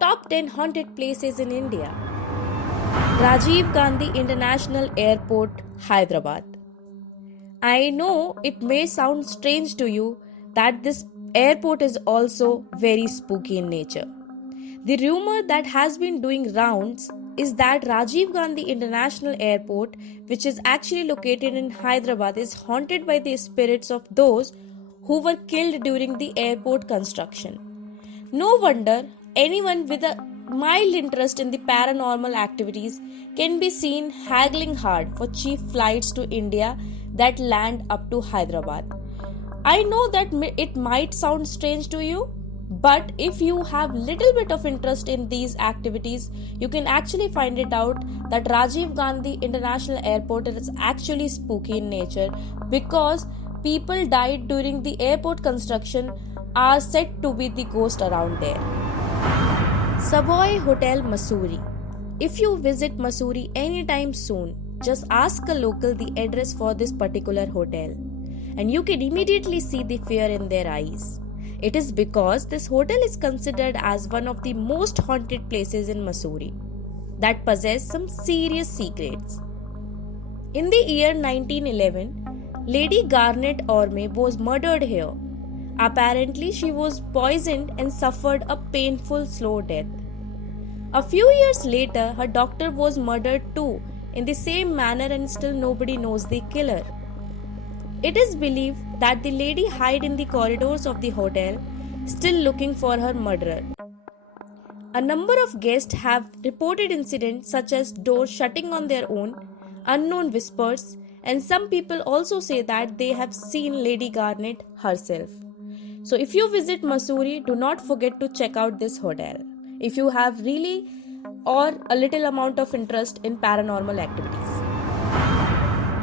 Top 10 haunted places in India. Rajiv Gandhi International Airport, Hyderabad. I know it may sound strange to you that this airport is also very spooky in nature. The rumor that has been doing rounds is that Rajiv Gandhi International Airport, which is actually located in Hyderabad, is haunted by the spirits of those who were killed during the airport construction. No wonder anyone with a mild interest in the paranormal activities can be seen haggling hard for cheap flights to India that land up to Hyderabad. I know that it might sound strange to you, but if you have little bit of interest in these activities, you can actually find it out that Rajiv Gandhi International Airport is actually spooky in nature because people died during the airport construction are said to be the ghost around there. Savoy Hotel, Mussoorie. If you visit Mussoorie anytime soon, just ask a local the address for this particular hotel, and you can immediately see the fear in their eyes. It is because this hotel is considered as one of the most haunted places in Mussoorie that possess some serious secrets. In the year 1911, Lady Garnet Orme was murdered here. Apparently, she was poisoned and suffered a painful slow death. A few years later, her doctor was murdered too in the same manner, and still nobody knows the killer. It is believed that the lady hid in the corridors of the hotel, still looking for her murderer. A number of guests have reported incidents such as doors shutting on their own, unknown whispers, and some people also say that they have seen Lady Garnet herself. So if you visit Mussoorie, do not forget to check out this hotel if you have really or a little amount of interest in paranormal activities.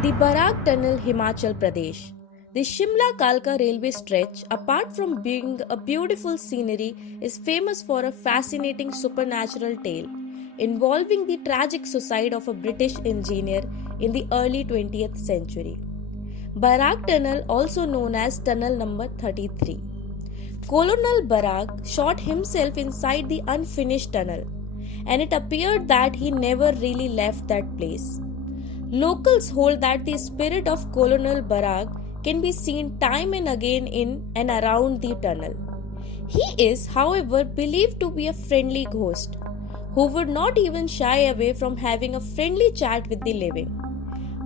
The Barak Tunnel, Himachal Pradesh. The Shimla-Kalka railway stretch, apart from being a beautiful scenery, is famous for a fascinating supernatural tale involving the tragic suicide of a British engineer in the early 20th century. Barak Tunnel, also known as Tunnel Number 33. Colonel Barak shot himself inside the unfinished tunnel, and it appeared that he never really left that place. Locals hold that the spirit of Colonel Barak can be seen time and again in and around the tunnel. He is, however, believed to be a friendly ghost who would not even shy away from having a friendly chat with the living.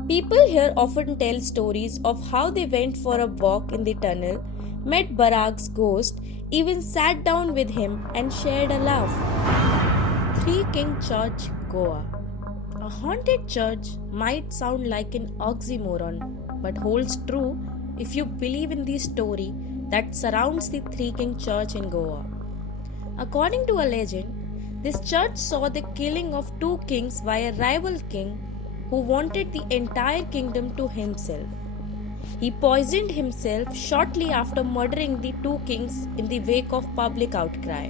People here often tell stories of how they went for a walk in the tunnel, met Barak's ghost, even sat down with him and shared a laugh. Three King Church, Goa. A haunted church might sound like an oxymoron, but holds true if you believe in the story that surrounds the Three King Church in Goa. According to a legend, this church saw the killing of two kings by a rival king who wanted the entire kingdom to himself. He poisoned himself shortly after murdering the two kings in the wake of public outcry.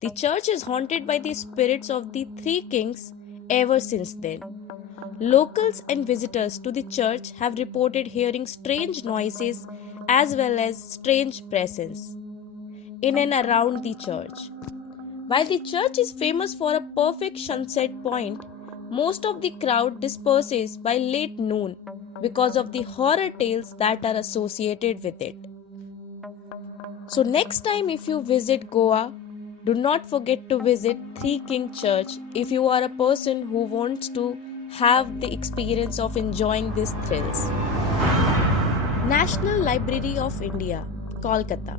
The church is haunted by the spirits of the three kings ever since then. Locals and visitors to the church have reported hearing strange noises as well as strange presence in and around the church. While the church is famous for a perfect sunset point, most of the crowd disperses by late noon because of the horror tales that are associated with it. So next time if you visit Goa, do not forget to visit Three King Church if you are a person who wants to have the experience of enjoying these thrills. National Library of India, Kolkata.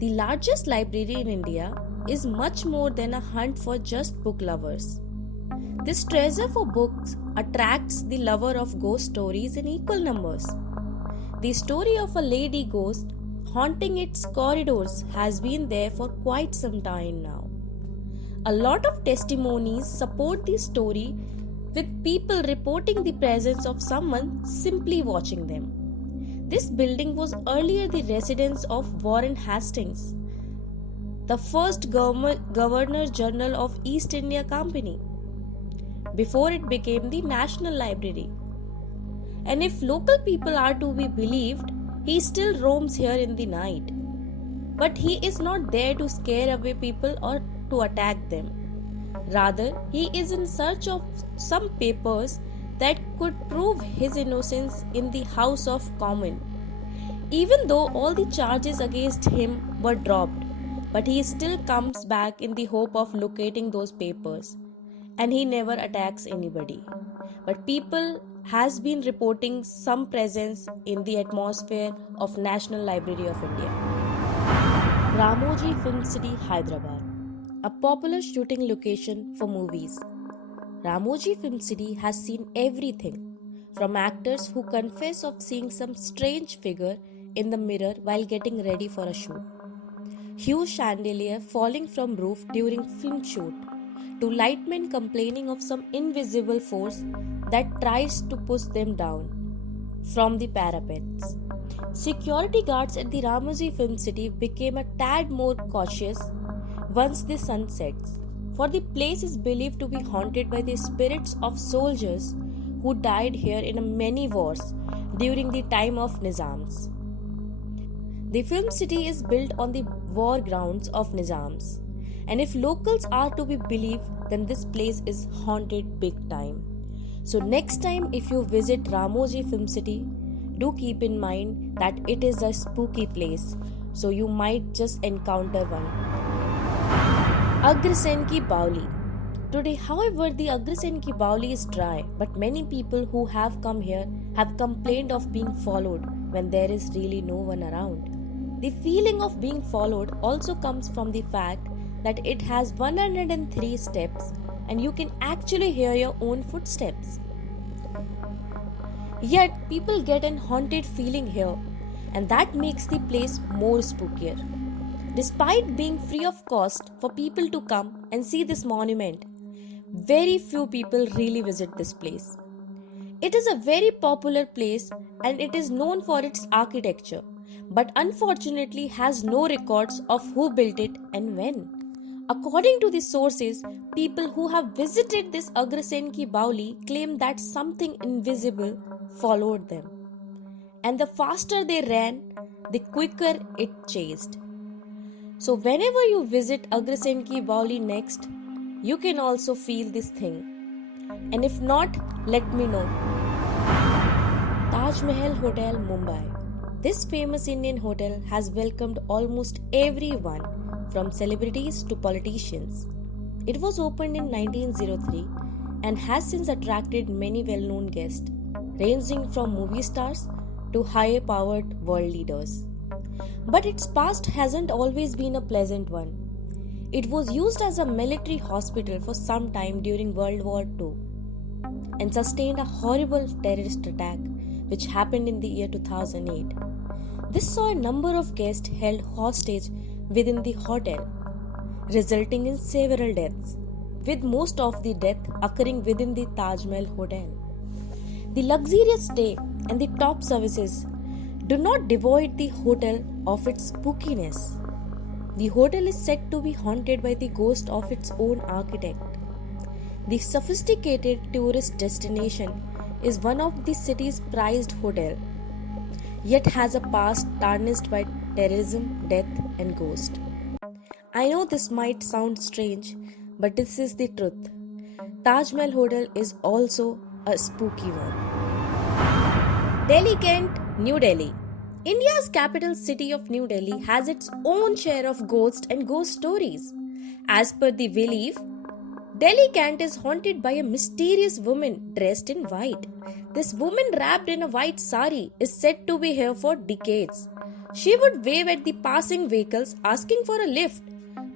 The largest library in India is much more than a hunt for just book lovers. This treasure for books attracts the lover of ghost stories in equal numbers. The story of a lady ghost haunting its corridors has been there for quite some time now. A lot of testimonies support the story, with people reporting the presence of someone simply watching them. This building was earlier the residence of Warren Hastings, the first Governor General of East India Company, before it became the National Library. And if local people are to be believed, he still roams here in the night. But he is not there to scare away people or to attack them. Rather, he is in search of some papers that could prove his innocence in the House of Commons. Even though all the charges against him were dropped, but he still comes back in the hope of locating those papers, and he never attacks anybody. But people has been reporting some presence in the atmosphere of National Library of India. Ramoji Film City, Hyderabad, a popular shooting location for movies. Ramoji Film City has seen everything, from actors who confess of seeing some strange figure in the mirror while getting ready for a shoot, huge chandelier falling from roof during film shoot, to lightmen complaining of some invisible force that tries to push them down from the parapets. Security guards at the Ramoji Film City became a tad more cautious once the sun sets, for the place is believed to be haunted by the spirits of soldiers who died here in many wars during the time of Nizams. The film city is built on the war grounds of Nizams, and if locals are to be believed, then this place is haunted big time. So next time if you visit Ramoji Film City, do keep in mind that it is a spooky place, so you might just encounter one. Agrasen Ki Baoli. Today, however, the Agrasen Ki Baoli is dry, but many people who have come here have complained of being followed when there is really no one around. The feeling of being followed also comes from the fact that it has 103 steps and you can actually hear your own footsteps. Yet, people get an haunted feeling here, and that makes the place more spookier. Despite being free of cost for people to come and see this monument, very few people really visit this place. It is a very popular place and it is known for its architecture, but unfortunately has no records of who built it and when. According to the sources, people who have visited this Agrasen Ki Baoli claim that something invisible followed them. And the faster they ran, the quicker it chased. So whenever you visit Agrasen Ki Baoli next, you can also feel this thing. And if not, let me know. Taj Mahal Hotel, Mumbai. This famous Indian hotel has welcomed almost everyone, from celebrities to politicians. It was opened in 1903 and has since attracted many well-known guests, ranging from movie stars to high-powered world leaders. But its past hasn't always been a pleasant one. It was used as a military hospital for some time during World War II and sustained a horrible terrorist attack which happened in the year 2008. This saw a number of guests held hostage within the hotel, resulting in several deaths, with most of the deaths occurring within the Taj Mahal Hotel. The luxurious stay and the top services do not devoid the hotel of its spookiness. The hotel is said to be haunted by the ghost of its own architect. The sophisticated tourist destination is one of the city's prized hotels, yet has a past tarnished by terrorism, death, and ghost. I know this might sound strange, but this is the truth. Taj Mahal Hotel is also a spooky one. Delhi Kent, New Delhi. India's capital city of New Delhi has its own share of ghosts and ghost stories. As per the belief, Delhi Kent is haunted by a mysterious woman dressed in white. This woman wrapped in a white sari is said to be here for decades. She would wave at the passing vehicles asking for a lift.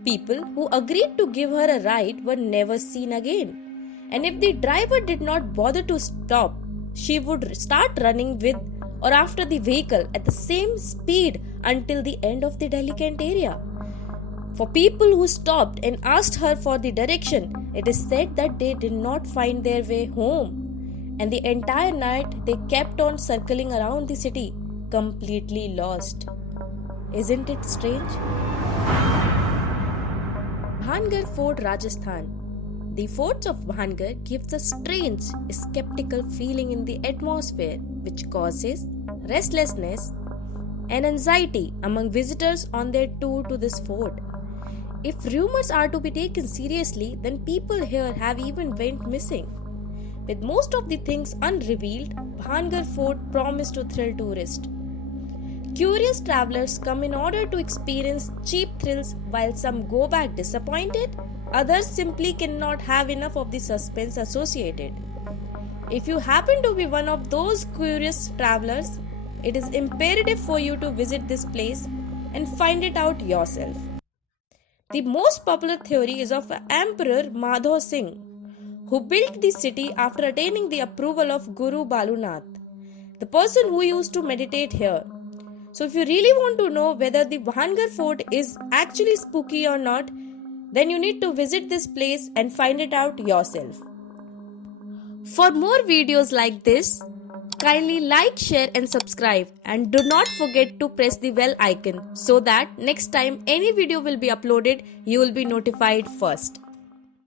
People who agreed to give her a ride were never seen again. And if the driver did not bother to stop, she would start running with or after the vehicle at the same speed until the end of the Delhi Kent area. For people who stopped and asked her for the direction, it is said that they did not find their way home, and the entire night they kept on circling around the city, completely lost. Isn't it strange? Bhangar Fort, Rajasthan. The forts of Bhangar gives a strange, skeptical feeling in the atmosphere which causes restlessness and anxiety among visitors on their tour to this fort. If rumors are to be taken seriously, then people here have even went missing. With most of the things unrevealed, Bhangar Fort promised to thrill tourists. Curious travelers come in order to experience cheap thrills, while some go back disappointed, others simply cannot have enough of the suspense associated. If you happen to be one of those curious travelers, it is imperative for you to visit this place and find it out yourself. The most popular theory is of Emperor Madho Singh, who built the city after attaining the approval of Guru Balunath, the person who used to meditate here. So if you really want to know whether the Bhangar Fort is actually spooky or not, then you need to visit this place and find it out yourself. For more videos like this, kindly like, share and subscribe, and do not forget to press the bell icon so that next time any video will be uploaded, you will be notified first.